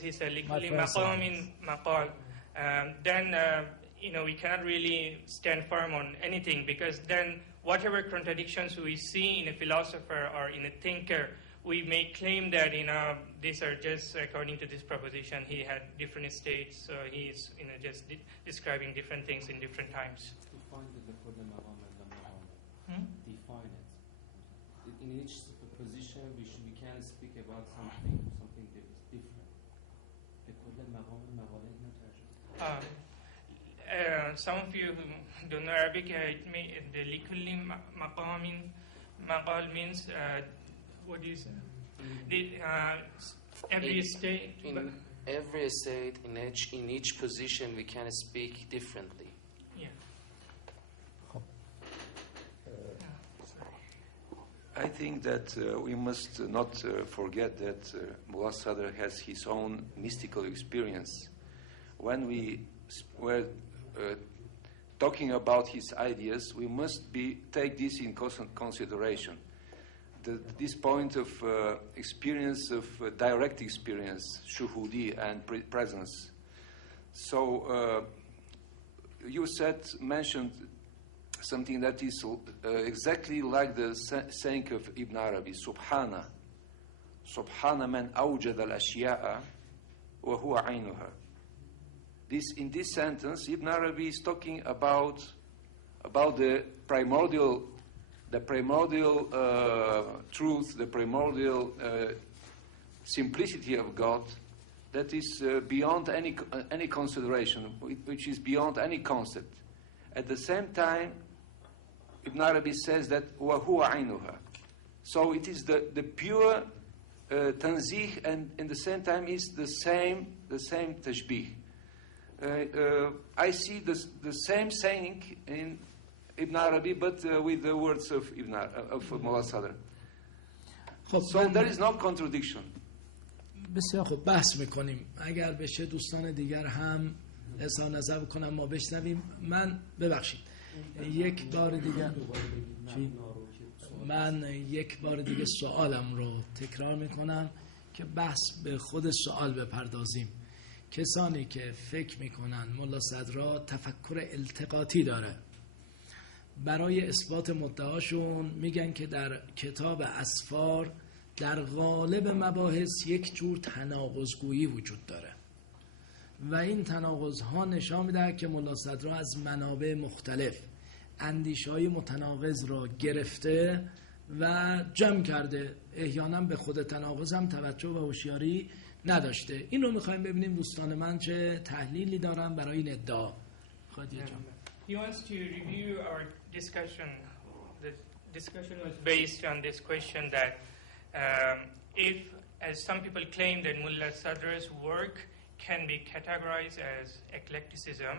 He's a likulli maqamin maqal. Then we cannot really stand firm on anything, because then whatever contradictions we see in a philosopher or in a thinker, we may claim that these are just according to this proposition. He had different states, so he's just describing different things in different times. Define the define it. In each position, we can speak about something different. Some of you who don't know Arabic, the likulli maqamin maqal means what do you say? Every state. In every state, in each position, we can speak differently. Yeah. I think that we must not forget that Mullah Sadr has his own mystical experience. When we were talking about his ideas, we must take this in consideration. This point of experience, of direct experience, shuhudi and presence. So you mentioned something that is exactly like the saying of Ibn Arabi, Subhana man awjada al-ashya'a wa huwa aynuha. In this sentence, Ibn Arabi is talking about the primordial truth, the primordial simplicity of God that is beyond any consideration, which is beyond any concept. At the same time, Ibn Arabi says that وَهُوَ عَيْنُهَا. So it is the pure tanzih, and in the same time is the same tashbih. I see the same saying in Ibn Arabi, but with the words of Mullah Sadr. So there is no contradiction. بسیار خوب، بحث میکنیم. اگر بشه دوستان دیگر هم اظهار نظر بکنم، ما بشنویم. ببخشید یک بار دیگه سوالم رو تکرار میکنم که بحث به خود سوال بپردازیم. کسانی که فکر میکنن ملا صدرا تفکر التقاطی داره، برای اثبات مدعاشون میگن که در کتاب اسفار در غالب مباحث یک جور تناقض‌گویی وجود داره و این تناقض‌ها نشان میده که ملا صدرا از منابع مختلف اندیشه‌های متناقض را گرفته و جمع کرده. احیانا به خود تناقض هم توجه و هوشیاری نداشته. این رو میخوایم ببینیم دوستان من چه تحلیلی دارن برای این ادعا. خادیه جان. He wants to review our discussion. The discussion was based on this question that if, as some people claim, that Mullah Sadra's work can be categorized as eclecticism,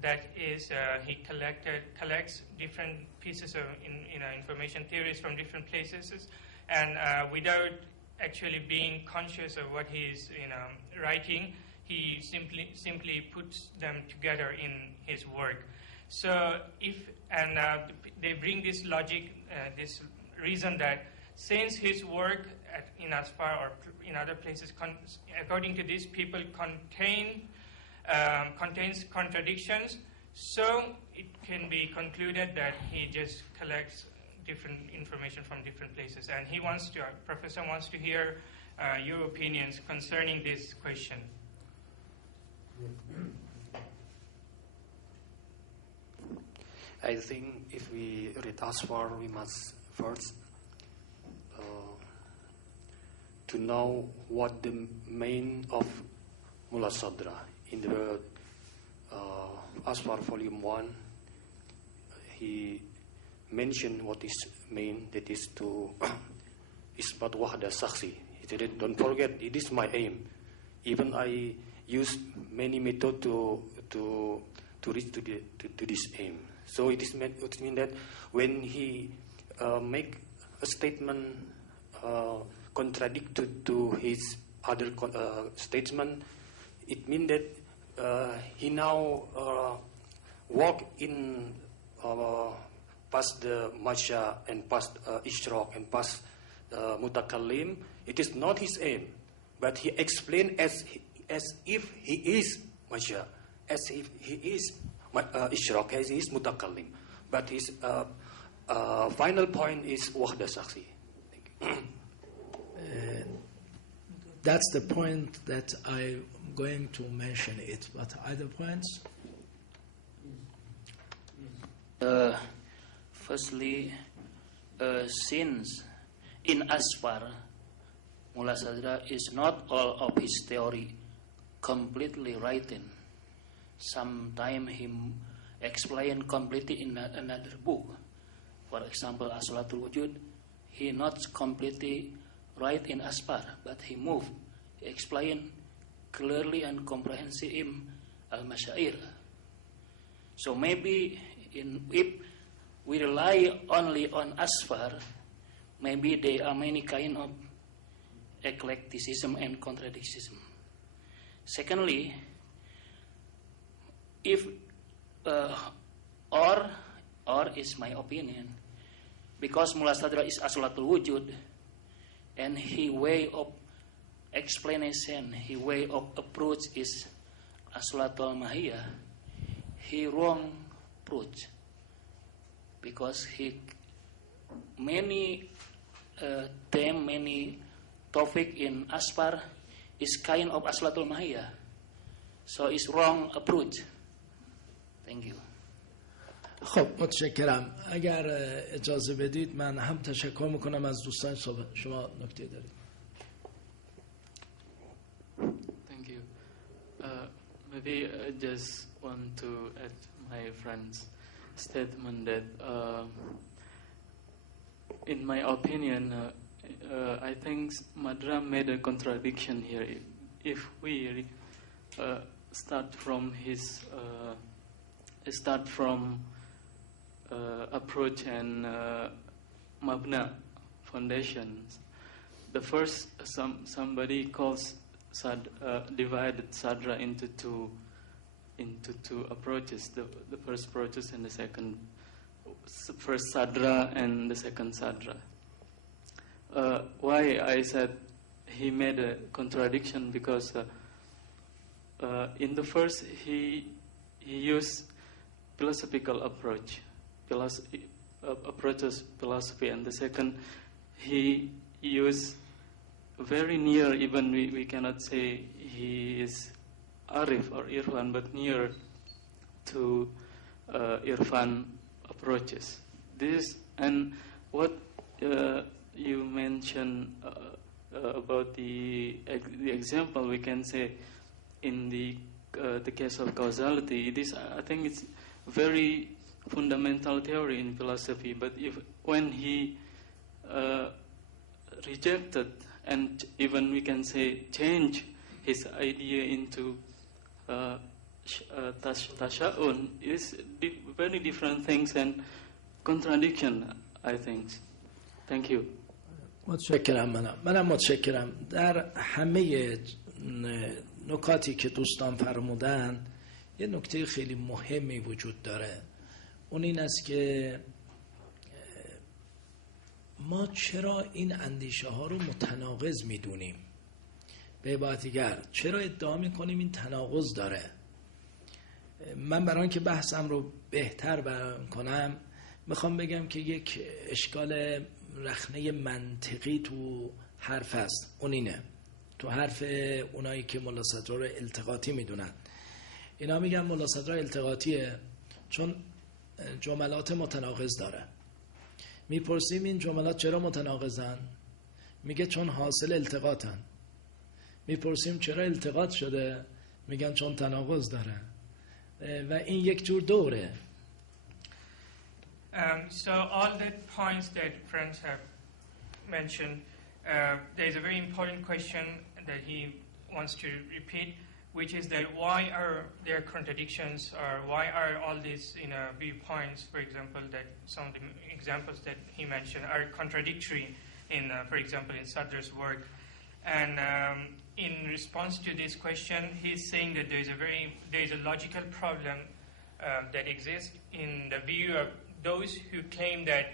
that is, he collects different pieces of information theories from different places, and without actually being conscious of what he is writing, he simply puts them together in his work. So they bring this logic, this reason that since his work in Asfar or in other places, according to these people, contains contradictions, so it can be concluded that he just collects different information from different places. And Professor wants to hear your opinions concerning this question. I think if we read Asfar, we must first to know what the main of Mullah Sadra. In the Asfar Volume 1, he mentioned what is main, that is to isbat wahda saksi. He said, don't forget, it is my aim. Even I use many methods to reach to this aim. So it means that when he make a statement contradicted to his other statement, it means that he now walk in past the Masha and past Ishraq and past Mutakallim. It is not his aim, but he explained as as if he is Masya, as if he is Ishraq, as he is Mutakallim. But his final point is Wahda Shakhsi. That's the point that I'm going to mention it. But other points? Firstly, since in Asfar, Mullah Sadra is not all of his theory completely written. Sometimes he explain completely in another book. For example, Asolatul Wujud, he not completely write in Asfar, but he moved. He explain clearly and comprehensively in Al-Masyair. So maybe if we rely only on Asfar, maybe there are many kind of eclecticism and contradictism. Secondly, if or is my opinion, because Mullah Sadra is Asolatul Wujud, and his way of explanation, his way of approach is Asolatul Mahiyah, he wrong approach, because he many theme, many topic in Asfar is kind of Asolatul Mahiyah, so it's wrong approach. Thank you. خب متشکرم. اگر اجازه بدید من هم تشکر میکنم از دوستان شما نکته دارید. Thank you. Maybe I just want to add my friend's statement that in my opinion I think Madra made a contradiction here. If we start from his approach and Mabna foundations, the first somebody calls divided Sadra into two approaches, the first approach and the second, first Sadra and the second Sadra. Why I said he made a contradiction, because in the first he used philosophical approaches philosophy, and the second he used very near, even we cannot say he is Arif or Irfan, but near to Irfan approaches. This and what you mentioned about the example, we can say in the case of causality, this I think it's very fundamental theory in philosophy. But when he rejected and even we can say change his idea into tasha'un, is very different things and contradiction, I think. Thank you. متشکرم. منم متشکرم. در همه نکاتی که دوستان فرمودن یه نکته خیلی مهمی وجود داره. اون این است که ما چرا این اندیشه ها رو متناقض میدونیم؟ به عبارت دیگر چرا ادعا میکنیم این تناقض داره؟ من برای اینکه بحثم رو بهتر بیان کنم میخوام بگم که یک اشکال رخنه منطقی تو حرف هست. اون اینه، تو حرف اونایی که ملا صدرا رو التقاطی میدونن، اینا میگن ملا صدرا التقاطیه چون جملات متناقض داره. میپرسیم این جملات چرا متناقضن؟ میگه چون حاصل التقاطن. میپرسیم چرا التقاط شده؟ میگن چون تناقض داره. و این یک جور دوره. So all the points that friends have mentioned, there's a very important question that he wants to repeat, which is that why are there contradictions, or why are all these viewpoints, for example, that some of the examples that he mentioned are contradictory in, for example, in Sadra's work. And in response to this question, he's saying that there's a logical problem that exists in the view of those who claim that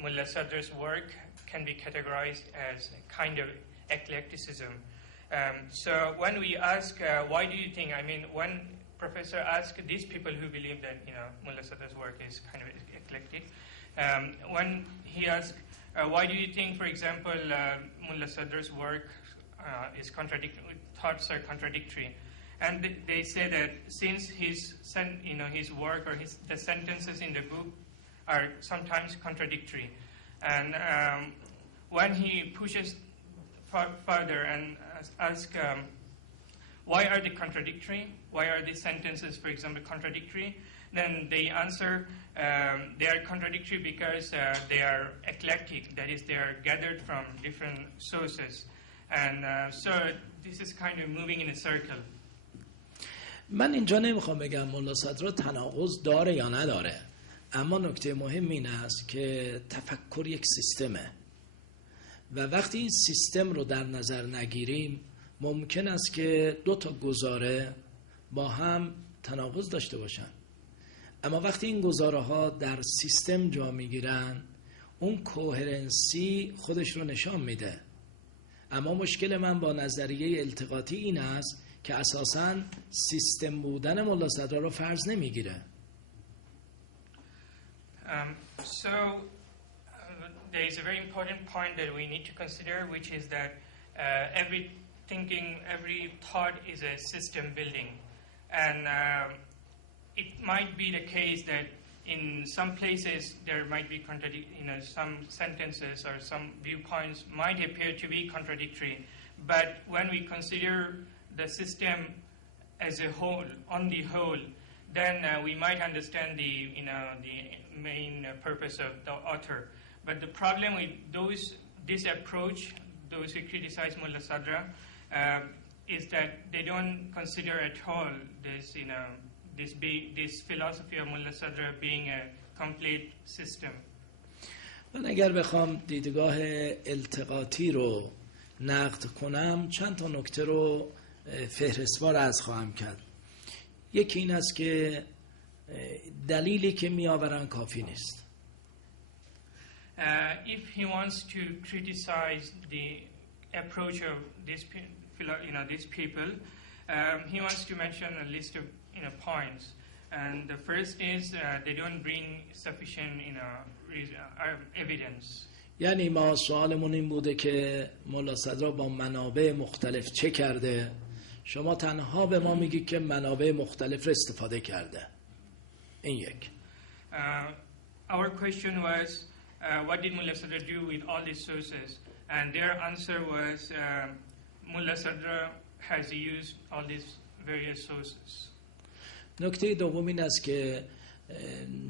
Mullah Sadra's work can be categorized as a kind of eclecticism. So when we ask, why do you think, I mean, when Professor asked these people who believe that, Mullah Sadra's work is kind of eclectic, when he asked, why do you think, for example, Mullah Sadra's work is contradictory, thoughts are contradictory? And they say that since his work or the sentences in the book are sometimes contradictory, and when he pushes further and asks, why are they contradictory? Why are these sentences, for example, contradictory? Then they answer, they are contradictory because they are eclectic, that is, they are gathered from different sources. And so this is kind of moving in a circle. من اینجا نمیخوام بگم ملا صدرا تناقض داره یا نداره، اما نکته مهم این است که تفکر یک سیستمه و وقتی این سیستم رو در نظر نگیریم ممکن است که دو تا گزاره با هم تناقض داشته باشن، اما وقتی این گزاره ها در سیستم جا میگیرن اون کوهرنسی خودش رو نشان میده. اما مشکل من با نظریه التقاطی این است که اساساً سیستم بودن ملا صدرا رو فرض نمیگیره. So there is a very important point that we need to consider, which is that every thought is a system building. And it might be the case that in some places there might be some sentences or some viewpoints might appear to be contradictory. But when we consider the system as a whole, on the whole, then we might understand the main purpose of the author. But the problem with this approach, those who criticize Mullah Sadra, is that they don't consider at all this philosophy of Mullah Sadra being a complete system. من اگر بخوام دیدگاه التقاطی رو نقد کنم چند تا نکته رو فهرستوار از خواهم کرد. یکی این است که دلیلی که می آورن کافی نیست. If he wants to criticize the approach of these people, he wants to mention a list of points. And the first is they don't bring sufficient evidence. یعنی ما سوالمون این بوده که ملا صدرا با منابع مختلف چه کرده؟ شما تنها به ما میگی که منابع مختلف رو استفاده کرده. این یک. Our question was what did Mullah Sadra do with all these sources? And their answer was Mullah Sadra has used all these various sources. نکته دوم این است که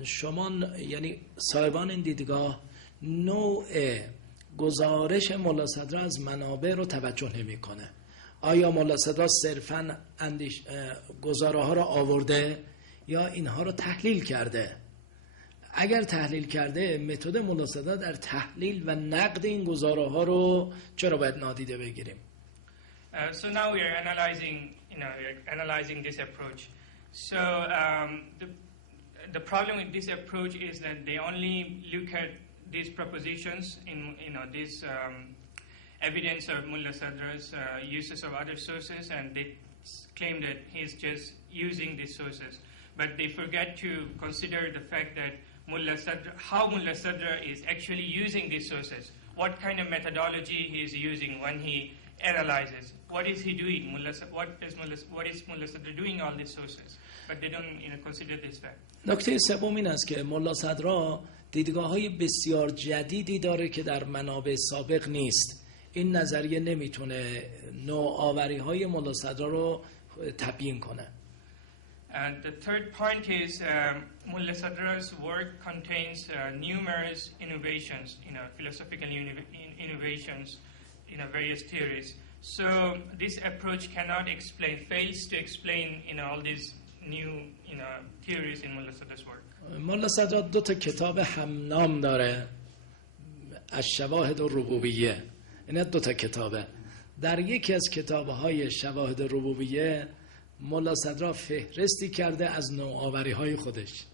شما یعنی صاحبان این دیدگاه نوع گزارش ملا صدرا از منابع رو توجه نمی‌کنه. آیا ملا صدرا صرفاً گزاره ها رو آورده یا اینها رو تحلیل کرده؟ اگر تحلیل کرده متد ملا صدرا در تحلیل و نقد این گزاره ها رو چرا باید نادیده بگیریم؟ So now we are analyzing this approach. So the problem with this approach is that they only look at these propositions in this evidence of Mullah Sadra's uses of other sources, and they claim that he's just using these sources. But they forget to consider the fact that how Mullah Sadra is actually using these sources. What kind of methodology he is using when he analyzes. What is he doing? What is Mullah Sadra doing all these sources? But they don't consider this fact. نکته سوم این است که ملا صدرا دیدگاه‌های بسیار جدیدی داره که در منابع سابق نیست. این نظریه نمیتونه نوآوری‌های ملا صدرا رو تبیین کنه. And the third point is Mullah Sadra's work contains numerous innovations, philosophical innovations, various theories. So this approach fails to explain, all these new, theories in Mullah Sadra's work. ملا صدرا دو تا کتاب همنام داره، الشواهد الربوبیه. این دو تا کتابه. در یکی از کتاب‌های شواهد ربوبیه ملا صدرا فهرستی کرده از نوآوری‌های خودش.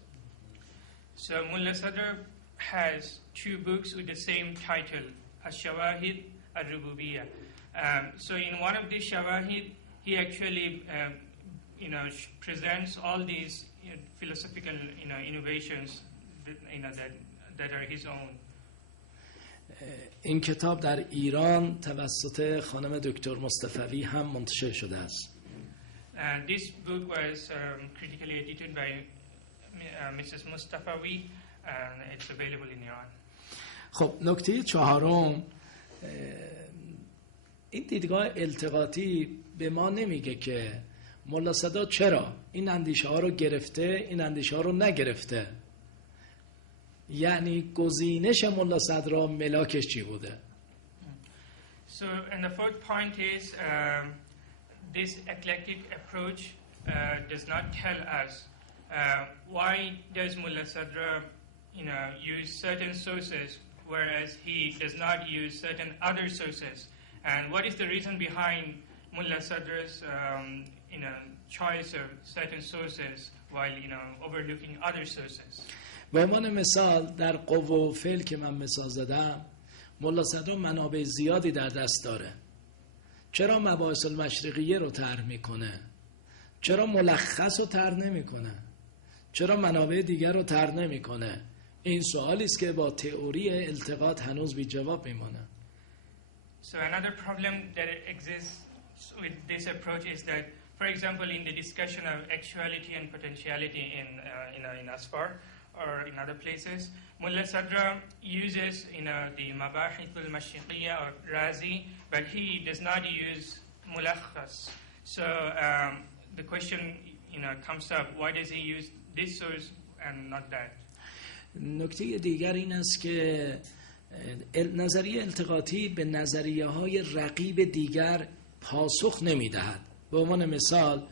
So Mullah Sadra has two books with the same title, الشواهد الربوبیه. So in one of these shawahid, he actually, presents all these philosophical, innovations, that are his own. این کتاب در ایران توسط خانم دکتر مصطفی هم منتشر شده است. This book was critically edited by Mrs. Mustafawi, and it's available in Iran. خب نکته چهارم، این دیدگاه التقاطی به ما نمیگه که ملا صدرا چرا این اندیشه ها رو گرفته، این اندیشه ها رو نگرفته. یعنی گزینش ملا صدرا ملاکش چی بوده؟ So, and the fourth point is this eclectic approach does not tell us why does Mullah Sadra, use certain sources, whereas he does not use certain other sources, and what is the reason behind Mullah Sadra's, choice of certain sources while, overlooking other sources. به عنوان مثال در قوه و فعل که من مثال زدم، ملا صدرا منابع زیادی در دست داره. چرا مباحث المشرقیه رو طرح میکنه؟ چرا ملخص رو طرح نمیکنه؟ چرا منابع دیگر رو طرح نمیکنه؟ این سوالی است که با تئوری التقاط هنوز بی جواب میمونه. So another problem that exists with this approach is that, for example, in the discussion of actuality and potentiality in Asfar or in other places, Mullah Sadra uses, the Mabahith al-Mashriqiyya or Razi, but he does not use Mulakhas. So the question, comes up, why does he use this source and not that? نکته دیگر این است که نظریه التقاطی به نظریه های رقیب دیگر پاسخ نمی دهد. به عنوان مثال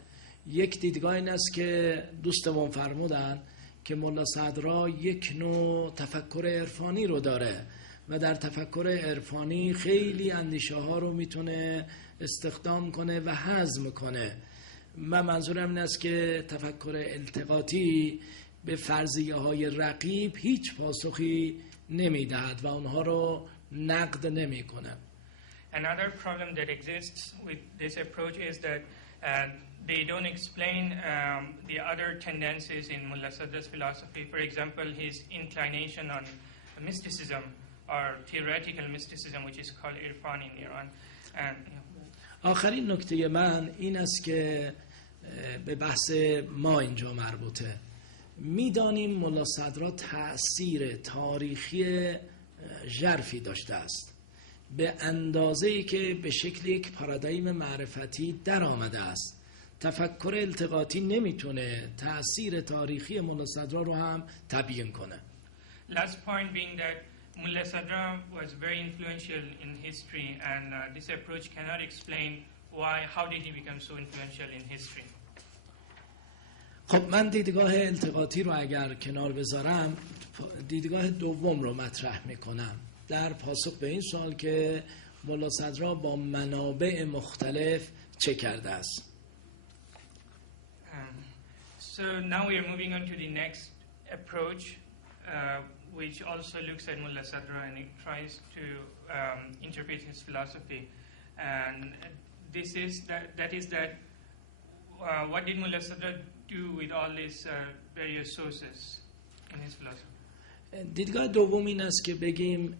یک دیدگاه این است که دوستمون فرمودن که ملا صدرا یک نوع تفکر عرفانی رو داره و در تفکر عرفانی خیلی اندیشه ها رو میتونه استخدام کنه و هضم کنه. من منظورم این است که تفکر التقاطی به فرضیه های رقیب هیچ پاسخی نمیدهد و اونها رو نقد نمی کنه. Another problem that exists with this approach is that they don't explain the other tendencies in Mullah Sadra's philosophy. For example, his inclination on mysticism or theoretical mysticism, which is called Irfan in Iran. آخرین نکته من این است که به بحث ما اینجا مربوطه. میدانیم ملا صدرا تأثیر تاریخی ژرفی داشته است، به اندازه‌ای که به شکل یک پارادایم معرفتی در آمده است. تفکر التقاطی نمیتونه تأثیر تاریخی ملا صدرا رو هم تبیین کنه. Last point being that Mullah Sadra was very influential in history, and this approach cannot explain how did he become so influential in history. خب من دیدگاه التقاطی رو اگر کنار بذارم، دیدگاه دوم رو مطرح میکنم در پاسخ به این سوال که ملا صدرا با منابع مختلف چه کرده است. So now we are moving on to the next approach, which also looks at Mullah Sadra and it tries to interpret his philosophy. And this is that what did Mullah Sadra do with all these various sources in his philosophy? دیدگاه دوم این است که بگیم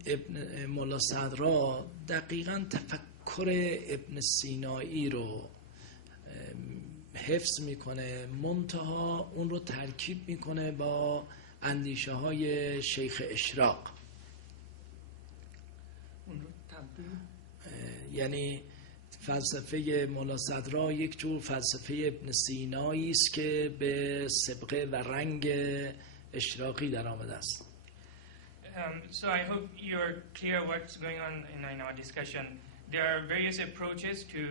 ملا صدرا دقیقاً تفکر ابن سینایی رو حفظ میکنه، منتها اون رو ترکیب میکنه با اندیشه های شیخ اشراق. یعنی فلسفه ملا صدرا یک جور فلسفه ابن سینایی است که به سبقه و رنگ اشراقی در آمده است. So I hope you're clear what's going on in our discussion. There are various approaches to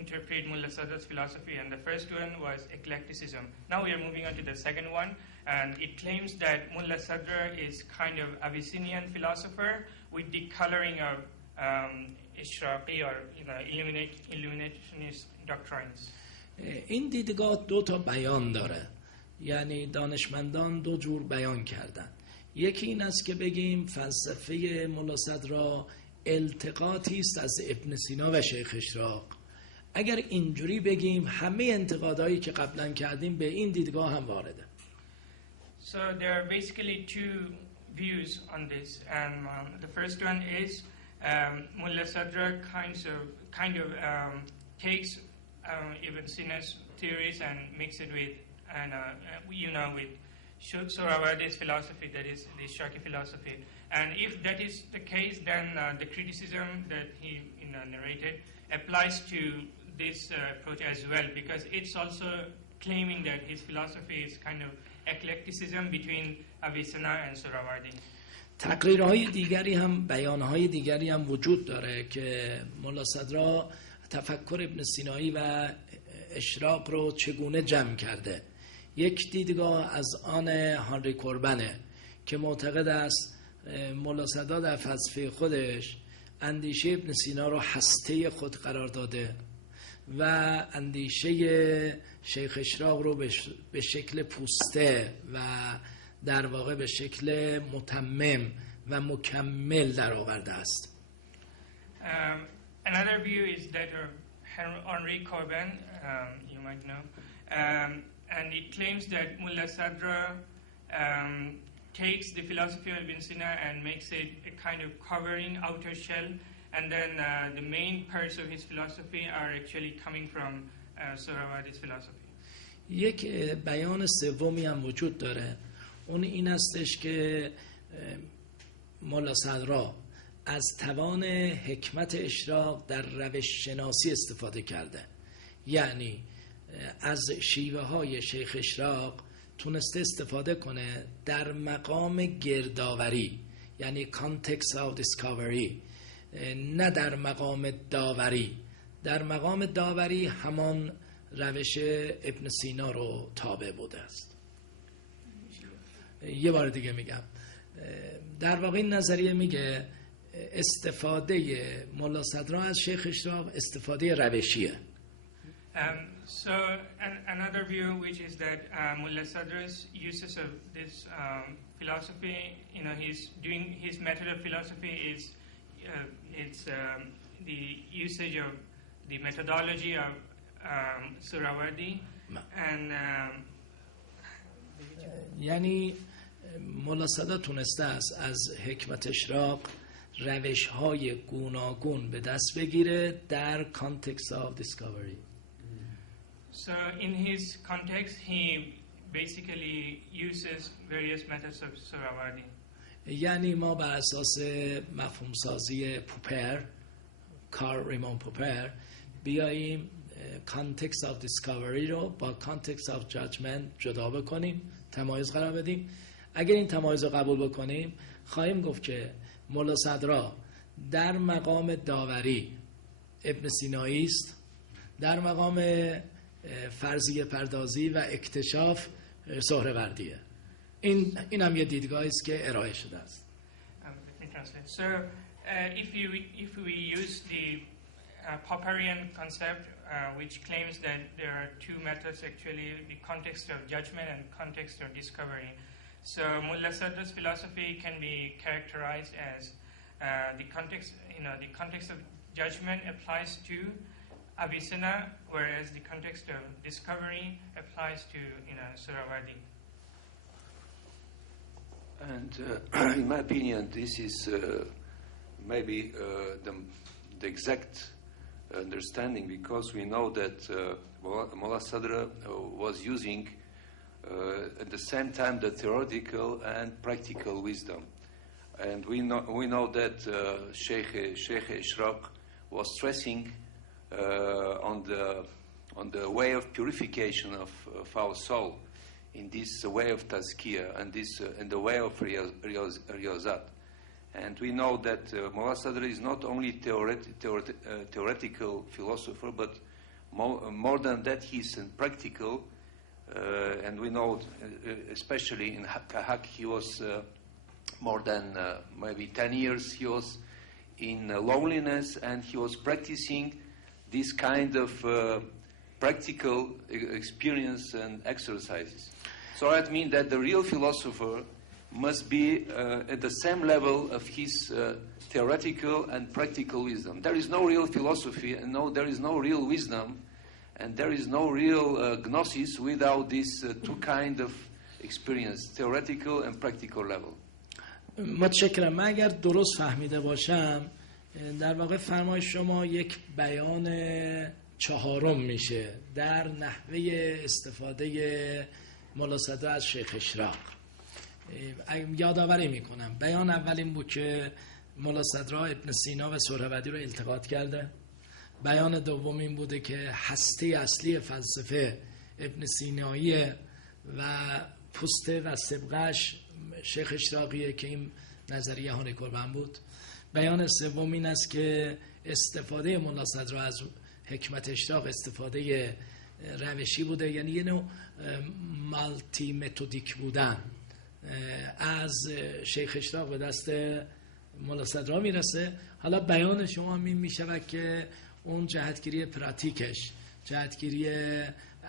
interpret Mullah Sadra's philosophy, and the first one was eclecticism. Now we are moving on to the second one, and it claims that Mullah Sadra is kind of Abyssinian philosopher with the coloring of Ishraqi or illuminationist doctrines. این دیدگاه دو تا بیان داره، یعنی دانشمندان دو جور بیان کردن. یکی این است که بگیم فلسفه ملا صدرا التقاطی است از ابن سینا و شیخ اشراق. اگر اینجوری بگیم همه انتقادهایی که قبلا کردیم به این دیدگاه هم وارده. So there are basically two views on this, and the first one is Mullah Sadra kind of takes Ibn Sina's theories and mix it with with Sohrawardi's philosophy, that is the Shaki philosophy. And if that is the case, then the criticism that he narrated applies to this approach as well, because it's also claiming that his philosophy is kind of eclecticism between Avicenna and Sohrawardi. تقریرهای دیگری هم، بیانهای دیگری هم وجود داره که ملا صدرا تفکر ابن سینایی و اشراق رو چگونه جمع کرده. یک دیدگاه از آن هانری کوربنه که معتقد است ملا صدرا در فلسفه خودش اندیشه ابن سینا رو هسته خود قرار داده و اندیشه شیخ اشراق رو به شکل پوسته و در واقع به شکل متمم و مکمل در آورده است. Another view is that Henri Corbin, you might know, and he claims that Mullah Sadra takes the philosophy of Ibn Sina and makes it a kind of covering outer shell, and then the main parts of his philosophy are actually coming from Sohrawardi's philosophy. یک بیان سومی هم وجود داره، اون این استش که ملا صدرا از توان حکمت اشراق در روش شناسی استفاده کرده، یعنی از شیوه های شیخ اشراق تونسته استفاده کنه در مقام گردآوری، یعنی context of discovery، نه در مقام داوری. در مقام داوری همان روش ابن سینا رو تابع بوده است. یه بار دیگه میگم، در واقع این نظریه میگه استفاده ملا صدرا از شیخ اشراق استفاده روشیه. So another view, which is that Mullah Sadra's uses of this philosophy, he's doing his method of philosophy is it's the usage of the methodology of Sohrawardi, and یعنی ملا صدرا تونسته است از حکمت اشراق روش‌های گوناگون به دست بگیره در context of discovery. So in his context, he basically uses various methods of Sohrawardi. یعنی ما بر اساس مفهوم سازی پوپر، کار ریمون پوپر، بیاییم context of discovery رو با context of judgment جدا بکنیم، تمایز قرار بدیم. اگر این تمایز رو قبول بکنیم خواهیم گفت که ملا صدرا در مقام داوری ابن سینایی است، در مقام فرضیه پردازی و اکتشاف سهروردیه. این هم یه دیدگاهی است که ارائه شده است. So if we use the Popperian concept, which claims that there are two methods actually, the context of judgment and context of discovery. So Mullah Sadra's philosophy can be characterized as the context of judgment applies to Avicenna, whereas the context of discovery applies to Sohrawardi. And in my opinion, this is maybe the exact understanding, because we know that Mullah Sadra was using at the same time the theoretical and practical wisdom, and we know that Sheikh Ishraq was stressing on the way of purification of our soul, in this way of tazkiyah and in the way of riyazat. And we know that Mullah Sadra is not only theoretical philosopher, but more than that, he's practical. And we know, especially in Kahak, he was more than maybe 10 years, he was in loneliness, and he was practicing this kind of practical experience and exercises. So that means that the real philosopher must be at the same level of his theoretical and practical wisdom. There is no real philosophy, and there is no real wisdom, and there is no real gnosis without these two kind of experience, theoretical and practical level. متشکرم. من اگر درست فهمیده باشم در واقع فرمایش شما یک بیان چهارم میشه در نحوه استفاده ملا صدر از شیخ اشراق. یادآوری میکنم بیان اول این بود که ملا صدر ابن سینا و سهروردی رو التقاط کرده. بیان دوم این بوده که هسته اصلی فلسفه ابن سیناییه و پوسته و سبقش شیخ اشراقیه که این نظریه هانی قربان بود. بیان سوم این است که استفاده ملا صدر از حکمت اشراق استفاده روشی بوده، یعنی یه نوع مالتی متودیک بودن از شیخ اشراق به دست ملا صدر میرسه. حالا بیان شما این میشود که اون جهتگیری پراتیکش، جهتگیری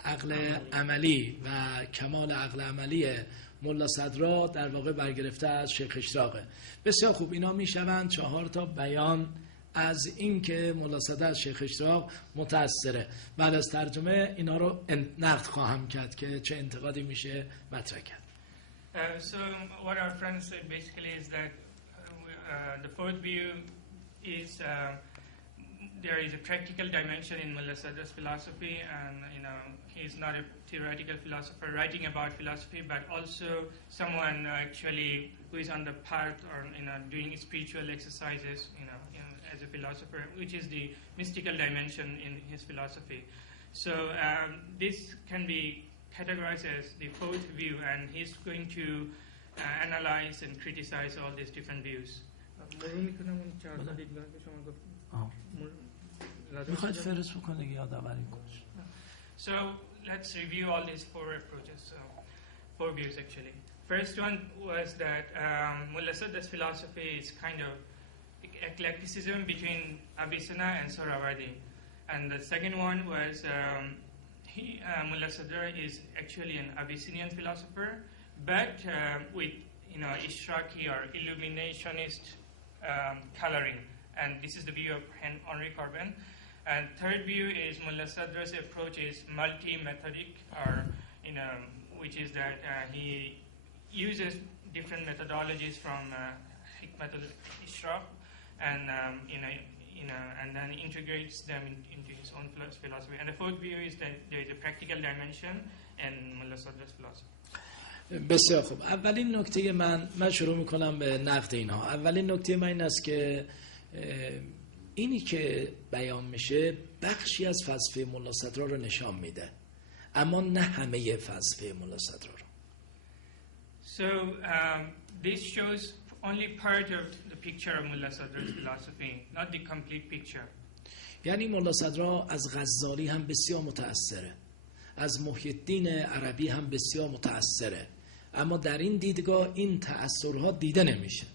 عقل عملی و کمال عقل عملی ملا صدر در واقع برگرفته از شیخ اشراقه. بسیار خوب، اینا میشوند 4 تا بیان از این که ملا صدر از شیخ اشراق متأثره. بعد از ترجمه اینا رو نقد خواهم کرد که چه انتقادی میشه مطرح کرد. So what our friend said basically is that the fourth view is there is a practical dimension in Mullah Sadr's philosophy, and he's not a theoretical philosopher writing about philosophy, but also someone actually who is on the path or doing spiritual exercises, as a philosopher, which is the mystical dimension in his philosophy. So this can be categorized as the fourth view, and he's going to analyze and criticize all these different views. So let's review all these 4 approaches, 4 views actually. First one was that Mullah Sadr's philosophy is kind of eclecticism between Avicenna and Sohrawardi. And the second one was Mullah Sadr is actually an Abyssinian philosopher, but with Ishraqi or illuminationist coloring. And this is the view of Henri Corbin. And third view is Mullah Sadr's approach is multi-methodic, or which is that he uses different methodologies from Hikmat al-Ishraq, and and then integrates them into his own philosophy. And the fourth view is that there is a practical dimension in Mullah Sadr's philosophy. بسیار خوب. اولین نکته من شروع میکنم به نقد اینها. اولین نکته من این است که اینی که بیان میشه بخشی از فلسفه ملا صدر رو نشان میده، اما نه همه فلسفه ملا صدر رو. So this shows only part of the picture of Mullah Sadr's philosophy, not the complete picture. یعنی ملا صدر از غزالی هم بسیار متأثره، از محی الدین عربی هم بسیار متأثره، اما در این دیدگاه این تأثرها دیده نمیشه.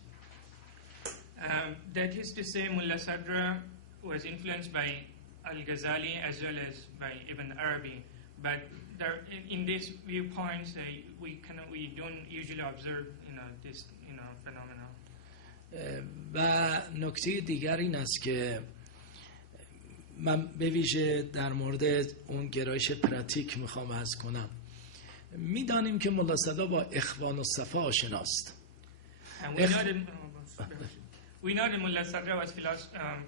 That is to say, Mullah Sadr was influenced by Al-Ghazali as well as by Ibn Arabi, but there, in these viewpoints, we don't usually observe this phenomena. و نکته دیگر این است که من به ویژه در مورد اون گرایش پراتیک میخوام عرض کنم. میدانیم که ملا صدر با اخوان الصفا آشناست. We know that Mullah Sadr was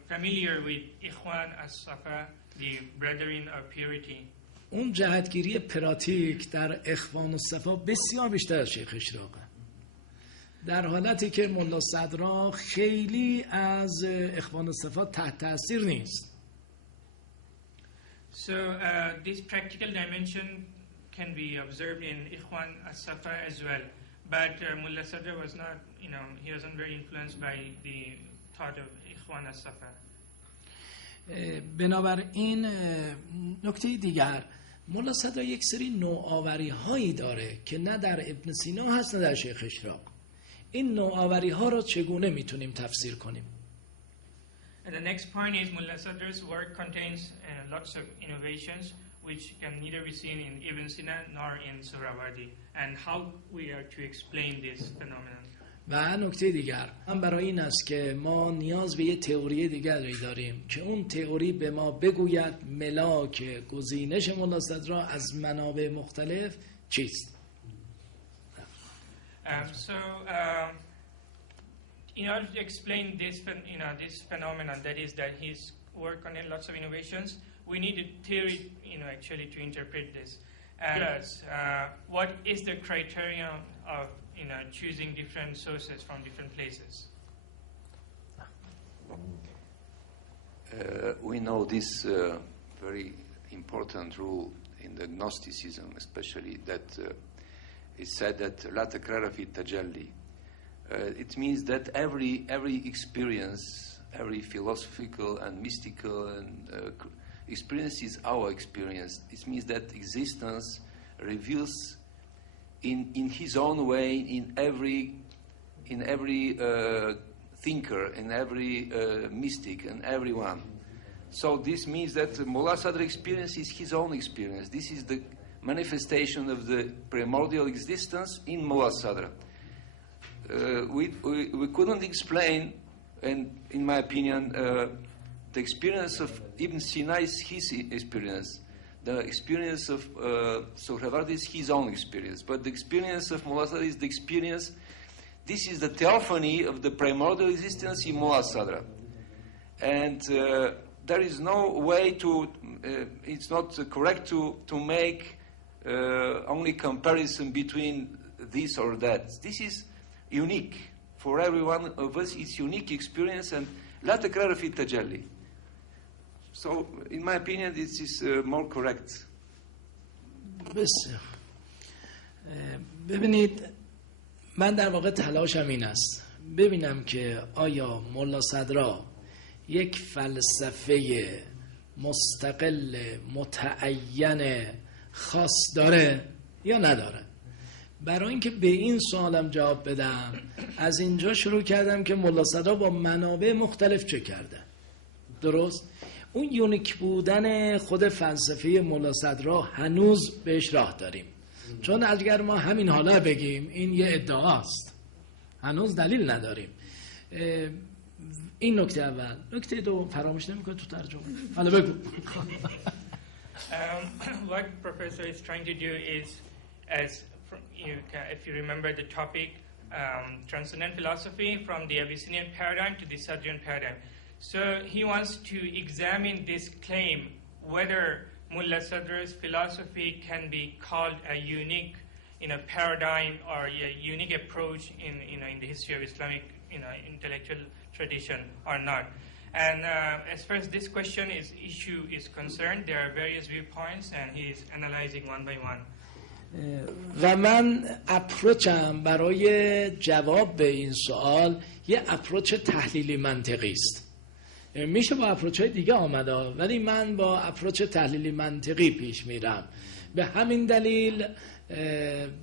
familiar with Ikhwan as-Safa, the Brethren of Purity. اون جهتگیری پراتیک در اخوان الصفا بسیار بیشتر از شیخ اشراقه، در حالتی که ملا صدر خیلی از اخوان الصفا تحت تاثیر نیست. So this practical dimension can be observed in Ikhwan as-Safa as well. But Mullah Sadr was not, he wasn't very influenced by the thought of Ikhwan as-Safa. بنابراین نکته دیگر، ملا صدر یک سری نوآوری هایی داره که نه در ابن سینا هست نه در شیخ اشراق. این نوآوری ها رو چگونه میتونیم تفسیر کنیم؟ And the next point is Mullah Sadr's work contains lots of innovations which can neither be seen in Ibn Sina nor in Suhrawardi, and how we are to explain this phenomenon. و نکته دیگر هم برای این است که ما نیاز به یه تئوری دیگری داریم که اون تئوری به ما بگوید ملاک گزینش ملا صدرا از منابع مختلف چیست. In order to explain this, this phenomenon, that is that he's worked on lots of innovations, we need a theory, actually to interpret this. Yes, what is the criterion of, choosing different sources from different places? We know this very important rule in the Gnosticism, especially that it's said that la takrara fi tajalli. It means that every experience, every philosophical and mystical and experience is our experience. It means that existence reveals in his own way in every thinker, in every mystic, and everyone. So this means that Mullah Sadr experience is his own experience. This is the manifestation of the primordial existence in Mullah Sadr. We couldn't explain, and in my opinion, the experience of Ibn Sina is his experience. The experience of Suhrawardi is his own experience. But the experience of Mullah Sadr is the experience. This is the theophany of the primordial existence in Mullah Sadr. And there is no way to, it's not correct to make only comparison between this or that. This is unique for every one of us. It's unique experience, and la takrar fi tajalli. So, in my opinion, this is more correct. بسیار. ببینید من در واقع تلاشم این است ببینم که آیا ملا صدرا یک فلسفه مستقل متعین خاص داره یا نداره. برای اینکه به این سوالم جواب بدم از اینجا شروع کردم که ملا صدرا با منابع مختلف چه کرده. درست؟ اون یونیک بودن خود فلسفه ملا صدرا هنوز بهش راه داریم، چون اگر ما همین حالا بگیم این یه ادعاست، هنوز دلیل نداریم. این نکته اول. نکته دو فراموش نمی‌کنه تو ترجمه. حالا بگو. What professor is trying to do is, if you remember the topic, Transcendent Philosophy from the Abyssinian paradigm to the Sadrian paradigm. So he wants to examine this claim, whether Mullah Sadr's philosophy can be called a unique, paradigm or a unique approach in the history of Islamic, intellectual tradition or not. And as far as this issue is concerned, there are various viewpoints, and he is analyzing one by one. و من اپروچم برای جواب به این سوال یه اپروچ تحلیلی منطقی است. میشه با اپروچ های دیگه آمده، ولی من با اپروچ تحلیلی منطقی پیش میرم. به همین دلیل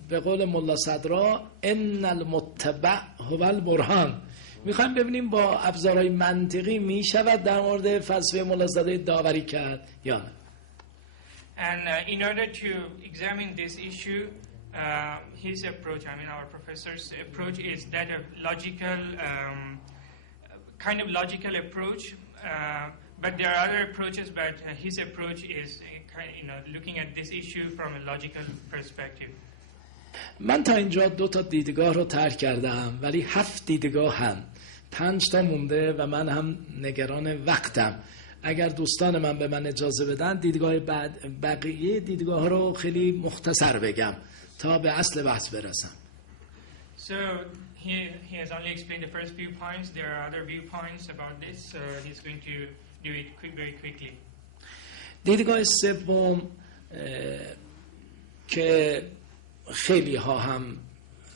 به قول ملا صدرا ان المتبع هو البرهان، میخوایم ببینیم با ابزارهای منطقی میشود در مورد فلسفه ملا صدرا داوری کرد یا نه. And in order to examine this issue, his approach, our professor's approach, is that of logical, kind of logical approach. But there are other approaches, but his approach is, looking at this issue from a logical perspective. من تا اینجا 2 دیدگاه رو طرح کردم، ولی 7 دیدگاه هم 5 مونده و من هم نگران وقتم. اگر دوستان من به من اجازه بدن دیدگاه بقیه دیدگاه رو خیلی مختصر بگم تا به اصل بحث برسم. So he has only explained the first few points. There are other viewpoints about this, so he's going to do it very quickly. دیدگاه سوم که خیلی ها هم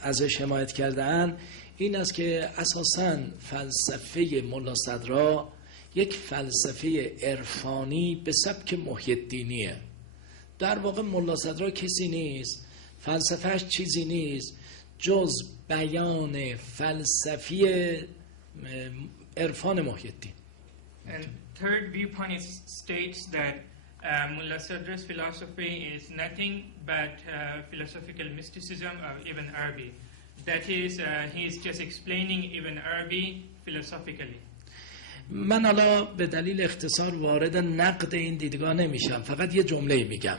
ازش حمایت کردن این است که اساساً فلسفه ملا صدرا یک فلسفه عرفانی به سبک محی الدینیه. در واقع ملا صدرا کسی نیست، فلسفهش چیزی نیست جز بیان فلسفی عرفان محی الدین. And third viewpoint states that Mullah Sadra's philosophy is nothing but philosophical mysticism of Ibn Arabi. That is, he is just explaining Ibn Arabi philosophically. من حالا به دلیل اختصار وارد نقد این دیدگاه نمیشم، فقط یه جمله میگم.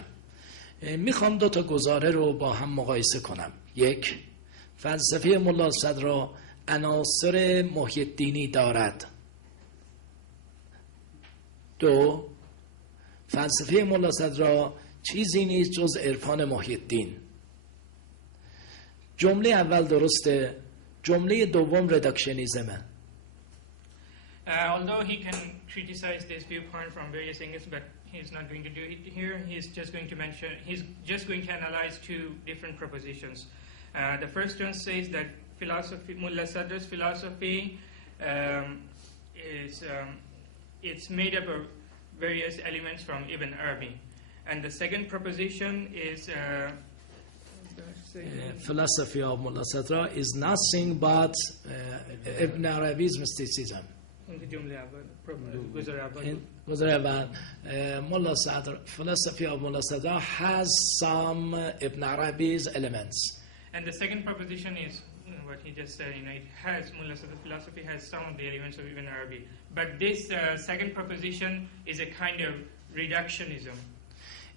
میخوام دو تا گزاره رو با هم مقایسه کنم. یک، فلسفه ملا صدر عناصر محی الدینی دارد. دو، فلسفه ملا صدر چیزی نیست جز عرفان محی الدین. جمله اول درسته، جمله دوم رداکشنیزمه. Although he can criticize this viewpoint from various angles, but he's not going to do it here. He's just going to analyze two different propositions. The first one says that Mullah Sadra's philosophy it's made up of various elements from Ibn Arabi. And the second proposition is philosophy of Mullah Sadra is nothing but Ibn Arabi's mysticism. Mullah Sadr, philosophy of Mullah Sadr has some Ibn Arabi's elements. And the second proposition is what he just said. It has Mullah Sadr's philosophy has some of the elements of Ibn Arabi, but this second proposition is a kind of reductionism.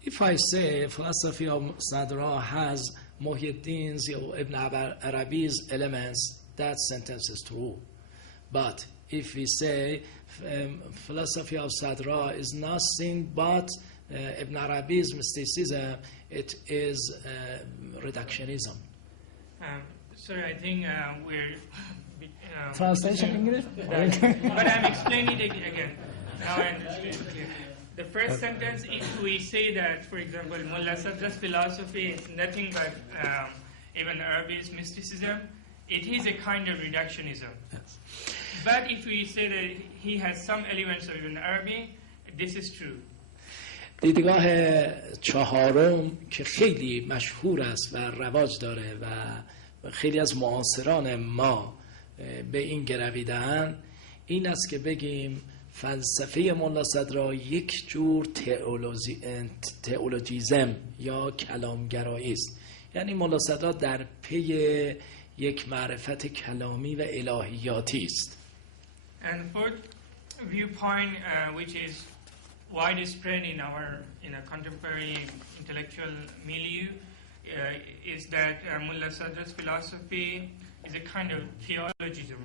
If I say philosophy of Sadra has Muhyiddin's or Ibn Arabi's elements, that sentence is true. But if we say philosophy of Sadra is nothing but Ibn Arabi's mysticism, it is reductionism. Sorry, I think we're... Translation English? But I'm explaining it again. Now I understand. The first sentence, if we say that, for example, Mullah Sadra's philosophy is nothing but Ibn Arabi's mysticism, it is a kind of reductionism. Yes. But if we say that he has some elements of Ibn Arabi, this is true. دیدگاه چهارم که خیلی مشهور است و رواج داره و خیلی از معاصران ما به این گرویدن، این است که بگیم فلسفه ملا صدر یک جور تئولوژیزم یا کلامگرایی است. یعنی ملا صدر در پی یک معرفت کلامی و الهیاتی است. And fourth viewpoint, which is widespread in our contemporary intellectual milieu, is that Mullah Sadra's philosophy is a kind of theologism.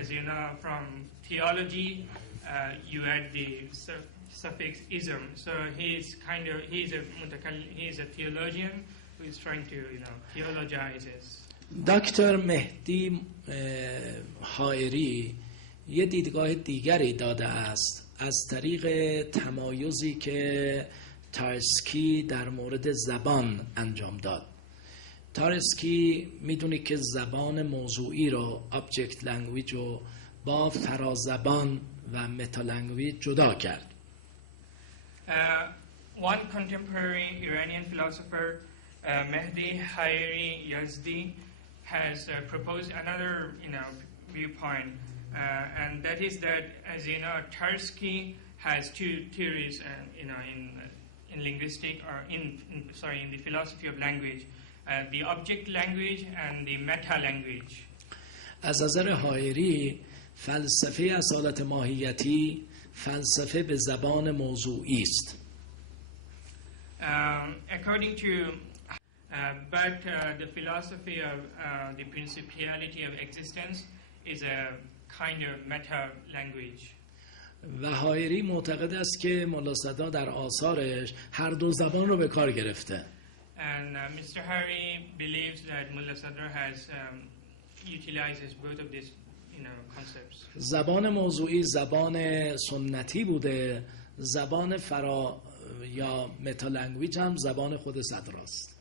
As you know, from theology, you add the suffix ism. So he's a theologian who is trying to theologize his. دکتر مهدی حائری یه دیدگاه دیگری داده است از طریق تمایزی که تارسکی در مورد زبان انجام داد. تارسکی میدونی که زبان موضوعی رو object language رو با فرازبان و meta language جدا کرد. One contemporary Iranian philosopher, Mehdi Hairi Yazdi, has proposed another viewpoint, and that is that, as you know, Tarski has two theories in linguistic or in the philosophy of language. The object language and the meta language. از نظر حائری فلسفه اصالت ماهیتی فلسفه به زبان موضوعی است. According to but the philosophy of the principiality of existence is a kind of meta language. و حائری معتقد است که ملا صدر در آثارش هر دو زبان رو به کار گرفته. And Mr. Hari believes that Mullah Sadr has utilizes both of these concepts. زبان موضوعی زبان سنتی بوده، زبان یا متا لنگویج هم زبان خود صدر است.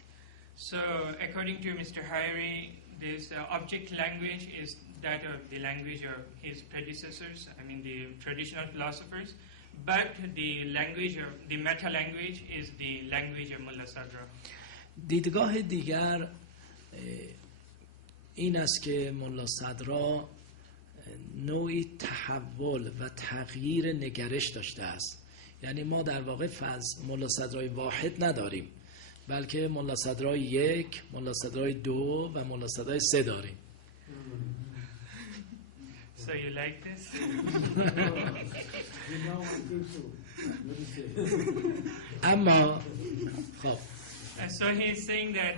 So according to Mr. Hari, this object language is that of the language of his predecessors, the traditional philosophers, but the language of the meta language is the language of Mullah Sadr. دیدگاه دیگر این است که ملا صدر نوعی تحول و تغییر نگرش داشته است. یعنی ما در واقع ملا صدرای واحد نداریم، بلکه ملا صدرای 1، ملا صدرای 2 و ملا صدرای 3 داریم. So you like this? اما خب So he's saying that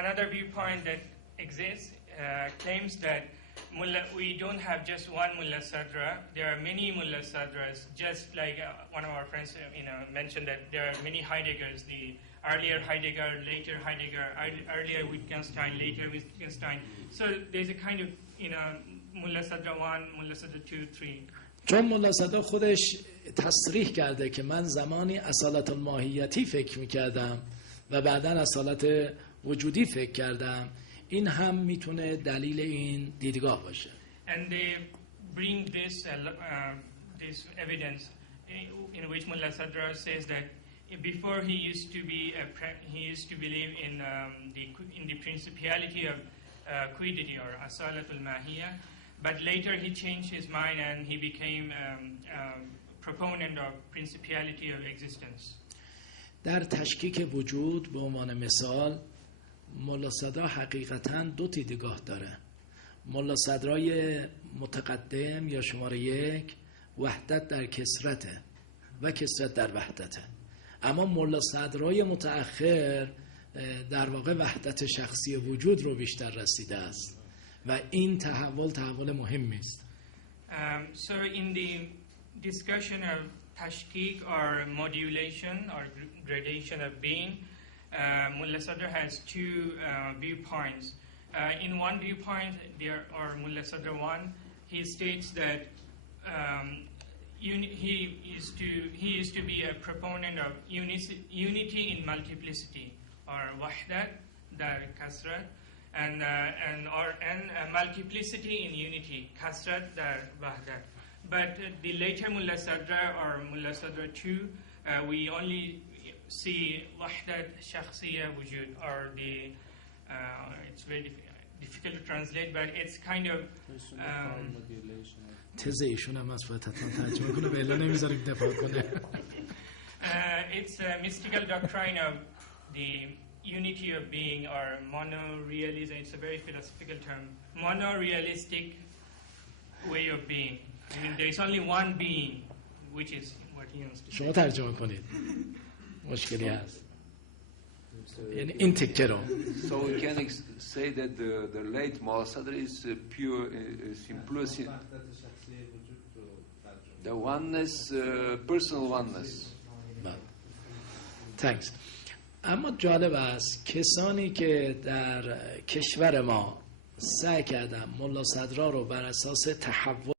another viewpoint that exists claims that we don't have just one Mullah Sadra. There are many Mullah Sadras. Just like one of our friends, mentioned that there are many Heideggers. The earlier Heidegger, later Heidegger, earlier Wittgenstein, later Wittgenstein. So there's a kind of Mullah Sadra 1, Mullah Sadra 2, 3. چون ملا صدرا خودش تصریح کرده که من زمانی اصالت الماهیتی فکر میکردم و بعداً اصالت وجودی فکر کردم، این هم میتونه دلیل این دیدگاه باشه. And they bring this evidence in which Mullah Sadra says that before he used to believe in the principality of quiddity or asalatul mahiyya, but later he changed his mind and he became proponent of principality of existence. در تشکیک وجود به عنوان مثال ملا صدرا حقیقتاً 2 دیدگاه داره. ملا صدرای متقدم یا شماره 1 وحدت در کثرته و کثرت در وحدته، اما ملا صدرای متأخر در واقع وحدت شخصی وجود رو بیشتر رسیده است و این تحول مهمی است. So in the discussion of tashkik or modulation or gradation of being, Mullah Sadr has 2 viewpoints. In one viewpoint, or Mullah Sadr 1, he states that he used to be a proponent of unity in multiplicity, or wahdat dar kasrat, and multiplicity in unity, kasrat dar wahdat. But the later Mullah Sadra or Mullah Sadra 2, we only see wahdat shakhsiya wujud, or it's very difficult to translate, but it's kind of تز ایشون هم از فاتحتان ترجمه کنه و الا نمیذاریم دفاع کنه. It's a mystical doctrine of the unity of being, or monorealism. It's a very philosophical term. Monorealistic way of being. I mean, there is only one being, which is what he wants to say. شما ترجمه کنید. مشکلی هست. یعنی این تکه رو. So we can say that the late Mullah Sadr is pure simplicity, the oneness, personal oneness. Thanks. اما جالب است کسانی که در کشور ما سعی کردن ملا صدرا رو بر اساس تحول